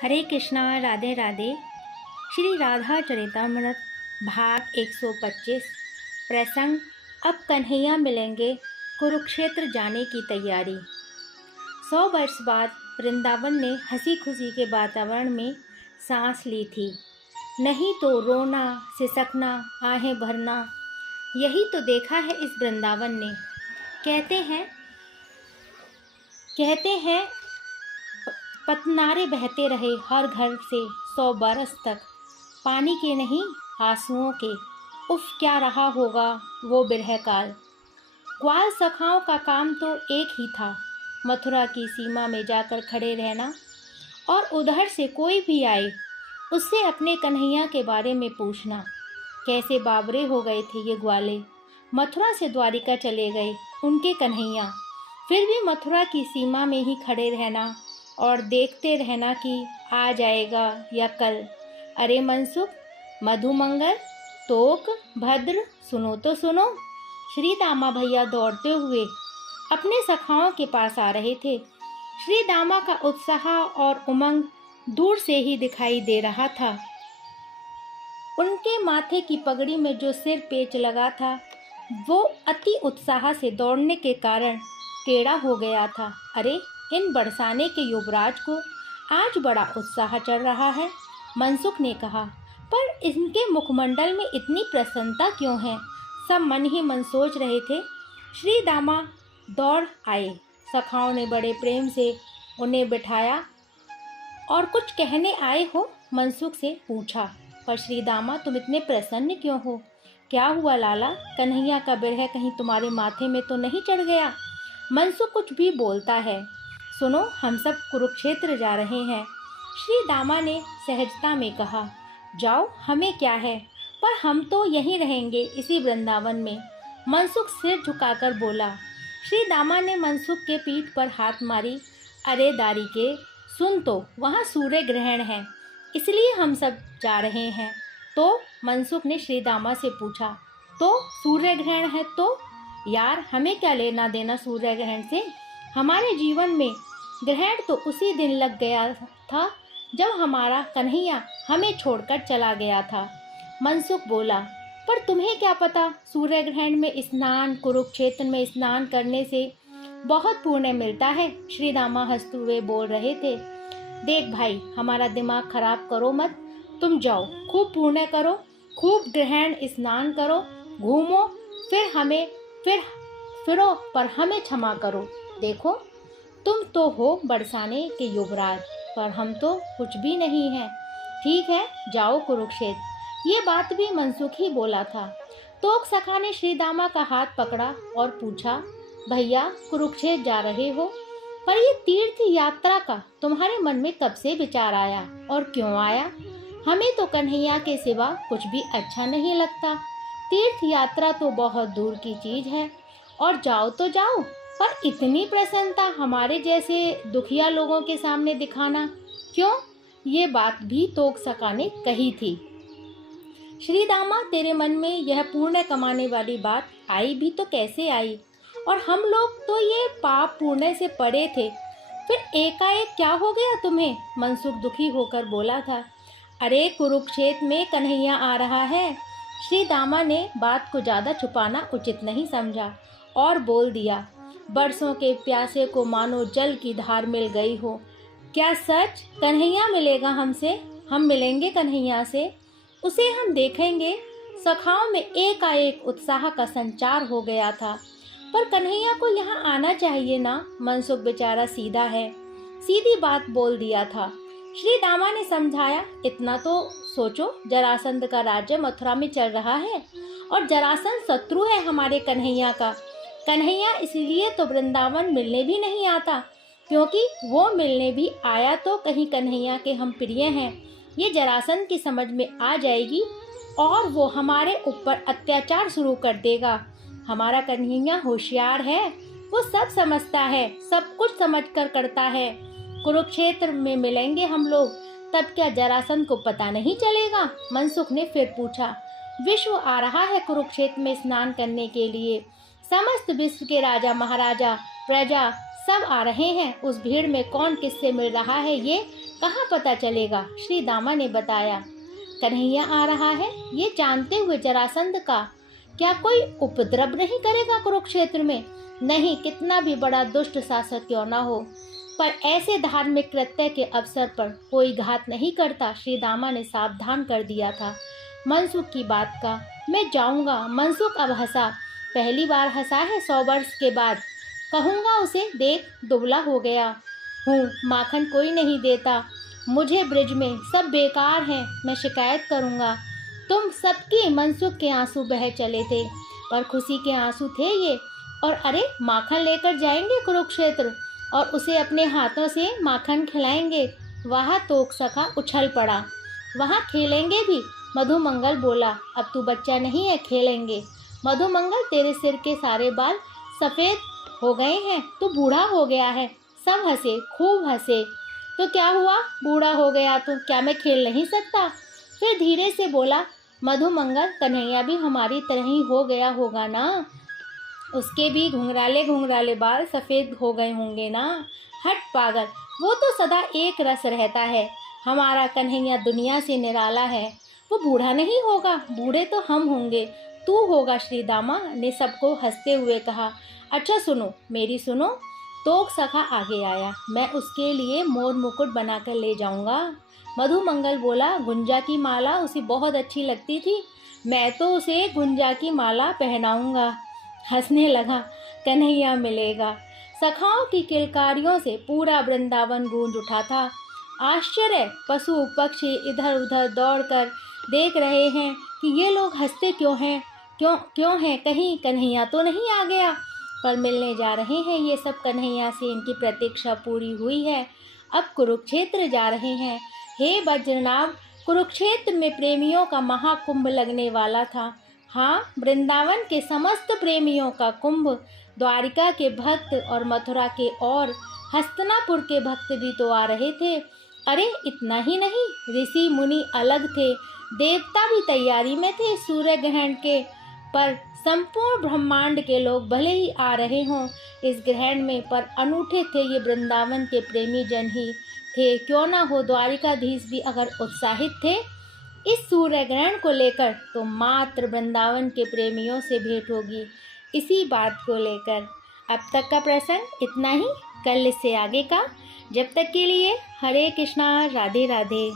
हरे कृष्णा, राधे राधे। श्री राधा चरितामृत भाग 125। प्रसंग अब कन्हैया मिलेंगे, कुरुक्षेत्र जाने की तैयारी। 100 वर्ष बाद वृंदावन ने हंसी खुशी के वातावरण में सांस ली थी। नहीं तो रोना, सिसकना, आहें भरना, यही तो देखा है इस वृंदावन ने। कहते हैं पतनारे बहते रहे हर घर से 100 बरस तक, पानी के नहीं आंसुओं के। उफ, क्या रहा होगा वो बिरह काल। ग्वाल सखाओं का काम तो एक ही था, मथुरा की सीमा में जाकर खड़े रहना और उधर से कोई भी आए उससे अपने कन्हैया के बारे में पूछना। कैसे बावरे हो गए थे ये ग्वाले। मथुरा से द्वारिका चले गए उनके कन्हैया, फिर भी मथुरा की सीमा में ही खड़े रहना और देखते रहना कि आ जाएगा या कल। अरे मनसुख, मधुमंगल, तोक, भद्र, सुनो तो सुनो। श्री दामा भैया दौड़ते हुए अपने सखाओं के पास आ रहे थे। श्री दामा का उत्साह और उमंग दूर से ही दिखाई दे रहा था। उनके माथे की पगड़ी में जो सिर पेच लगा था वो अति उत्साह से दौड़ने के कारण टेढ़ा हो गया था। अरे, इन बरसाने के युवराज को आज बड़ा उत्साह चढ़ रहा है, मनसुख ने कहा। पर इनके मुखमंडल में इतनी प्रसन्नता क्यों है? सब मन ही मन सोच रहे थे। श्री दामा दौड़ आए। सखाओं ने बड़े प्रेम से उन्हें बिठाया और कुछ कहने आए हो, मनसुख से पूछा। पर श्री दामा, तुम इतने प्रसन्न क्यों हो? क्या हुआ लाला? कन्हैया का बिरह कहीं तुम्हारे माथे में तो नहीं चढ़ गया? मनसुख कुछ भी बोलता है। सुनो, हम सब कुरुक्षेत्र जा रहे हैं, श्री दामा ने सहजता में कहा। जाओ, हमें क्या है, पर हम तो यहीं रहेंगे इसी वृंदावन में, मनसुख सिर झुकाकर बोला। श्री दामा ने मनसुख के पीठ पर हाथ मारी। अरे दारिके, सुन तो, वहाँ सूर्य ग्रहण है, इसलिए हम सब जा रहे हैं। तो मनसुख ने श्री दामा से पूछा, तो सूर्य ग्रहण है तो? यार, हमें क्या लेना देना सूर्य ग्रहण से? हमारे जीवन में ग्रहण तो उसी दिन लग गया था जब हमारा कन्हैया हमें छोड़कर चला गया था, मनसुख बोला। पर तुम्हें क्या पता, सूर्य ग्रहण में स्नान, कुरुक्षेत्र में स्नान करने से बहुत पुण्य मिलता है, श्री दामा हंसते हुए बोल रहे थे। देख भाई, हमारा दिमाग खराब करो मत, तुम जाओ, खूब पुण्य करो, खूब ग्रहण स्नान करो, घूमो, फिरो, पर हमें क्षमा करो। देखो, तुम तो हो बरसाने के युवराज, पर हम तो कुछ भी नहीं हैं। ठीक है, जाओ कुरुक्षेत्र। ये बात भी मनसुख ही बोला था। तोक सखा ने श्री दामा का हाथ पकड़ा और पूछा, भैया कुरुक्षेत्र जा रहे हो, पर ये तीर्थ यात्रा का तुम्हारे मन में कब से विचार आया और क्यों आया? हमें तो कन्हैया के सिवा कुछ भी अच्छा नहीं लगता। तीर्थ यात्रा तो बहुत दूर की चीज है, और जाओ तो जाओ, पर इतनी प्रसन्नता हमारे जैसे दुखिया लोगों के सामने दिखाना क्यों? ये बात भी तोक सका ने कही थी। श्री दामा, तेरे मन में यह पुण्य कमाने वाली बात आई भी तो कैसे आई? और हम लोग तो ये पाप पुण्य से पड़े थे, फिर एकाएक क्या हो गया तुम्हें? मनसुख दुखी होकर बोला था। अरे, कुरुक्षेत्र में कन्हैया आ रहा है। श्री दामा ने बात को ज़्यादा छुपाना उचित नहीं समझा और बोल दिया। बरसों के प्यासे को मानो जल की धार मिल गई हो। क्या सच? कन्हैया मिलेगा हमसे? हम मिलेंगे कन्हैया से, उसे हम देखेंगे। सखाओं में एकाएक उत्साह का संचार हो गया था। पर कन्हैया को यहाँ आना चाहिए ना, मनसुख बेचारा सीधा है, सीधी बात बोल दिया था। श्री दामा ने समझाया, इतना तो सोचो, जरासंध का राज्य मथुरा में चल रहा है और जरासंध शत्रु है हमारे कन्हैया का। कन्हैया इसलिए तो वृंदावन मिलने भी नहीं आता, क्योंकि वो मिलने भी आया तो कहीं कन्हैया के हम प्रिय हैं, ये जरासंध की समझ में आ जाएगी और वो हमारे ऊपर अत्याचार शुरू कर देगा। हमारा कन्हैया होशियार है, वो सब समझता है, सब कुछ समझकर करता है। कुरुक्षेत्र में मिलेंगे हम लोग, तब क्या जरासंध को पता नहीं चलेगा? मनसुख ने फिर पूछा। विश्व आ रहा है कुरुक्षेत्र में स्नान करने के लिए, समस्त विश्व के राजा महाराजा प्रजा सब आ रहे हैं। उस भीड़ में कौन किससे मिल रहा है ये कहाँ पता चलेगा? श्री दामा ने बताया, कन्हैया आ रहा है। ये जानते हुए जरासंध का क्या कोई उपद्रव नहीं करेगा कुरुक्षेत्र में? नहीं, कितना भी बड़ा दुष्ट शासक क्यों न हो, पर ऐसे धार्मिक कृत्य के अवसर पर कोई घात नहीं करता। श्री दामा ने सावधान कर दिया था मनसुख की बात का। मैं जाऊंगा। मनसुख अब हंसा, पहली बार हंसा है 100 वर्ष के बाद। कहूँगा उसे, देख दुबला हो गया हूँ, माखन कोई नहीं देता मुझे ब्रिज में, सब बेकार हैं, मैं शिकायत करूँगा। तुम सबकी। मनसुख के आंसू बह चले थे, पर खुशी के आंसू थे ये। और अरे, माखन लेकर जाएंगे कुरुक्षेत्र और उसे अपने हाथों से माखन खिलाएंगे। वह तोक सखा उछल पड़ा। वहाँ खेलेंगे भी? मधुमंगल बोला, अब तू बच्चा नहीं है, खेलेंगे। मधुमंगल, तेरे सिर के सारे बाल सफ़ेद हो गए हैं, तू बूढ़ा हो गया है। सब हंसे, खूब हंसे। तो क्या हुआ, बूढ़ा हो गया तो क्या मैं खेल नहीं सकता? फिर धीरे से बोला, मधुमंगल, कन्हैया भी हमारी तरह ही हो गया होगा ना? उसके भी घुंघराले घुंघराले बाल सफ़ेद हो गए होंगे ना? हट पागल, वो तो सदा एक रस रहता है। हमारा कन्हैया दुनिया से निराला है, वो बूढ़ा नहीं होगा। बूढ़े तो हम होंगे, तू होगा। श्री दामा ने सबको हंसते हुए कहा। अच्छा सुनो, मेरी सुनो। तोक सखा आगे आया, मैं उसके लिए मोर मुकुट बनाकर ले जाऊंगा। मधुमंगल बोला, गुंजा की माला उसे बहुत अच्छी लगती थी, मैं तो उसे गुंजा की माला पहनाऊंगा। हंसने लगा, कन्हैया मिलेगा। सखाओं की किलकारियों से पूरा वृंदावन गूंज उठा था। आश्चर्य, पशु पक्षी इधर उधर दौड़कर देख रहे हैं कि ये लोग हंसते क्यों हैं, क्यों हैं? कहीं कन्हैया तो नहीं आ गया? पर मिलने जा रहे हैं ये सब कन्हैया से, इनकी प्रतीक्षा पूरी हुई है, अब कुरुक्षेत्र जा रहे हैं। हे वज्रनाभ, कुरुक्षेत्र में प्रेमियों का महाकुंभ लगने वाला था। हाँ, वृंदावन के समस्त प्रेमियों का कुंभ। द्वारिका के भक्त और मथुरा के और हस्तिनापुर के भक्त भी तो आ रहे थे। अरे इतना ही नहीं, ऋषि मुनि अलग थे, देवता भी तैयारी में थे सूर्य ग्रहण के। पर संपूर्ण ब्रह्मांड के लोग भले ही आ रहे हों इस ग्रहण में, पर अनूठे थे ये वृंदावन के प्रेमी जन ही थे। क्यों ना हो, द्वारिकाधीश भी अगर उत्साहित थे इस सूर्य ग्रहण को लेकर, तो मात्र वृंदावन के प्रेमियों से भेंट होगी इसी बात को लेकर। अब तक का प्रसंग इतना ही, कल इससे आगे का। जब तक के लिए हरे कृष्णा, राधे राधे।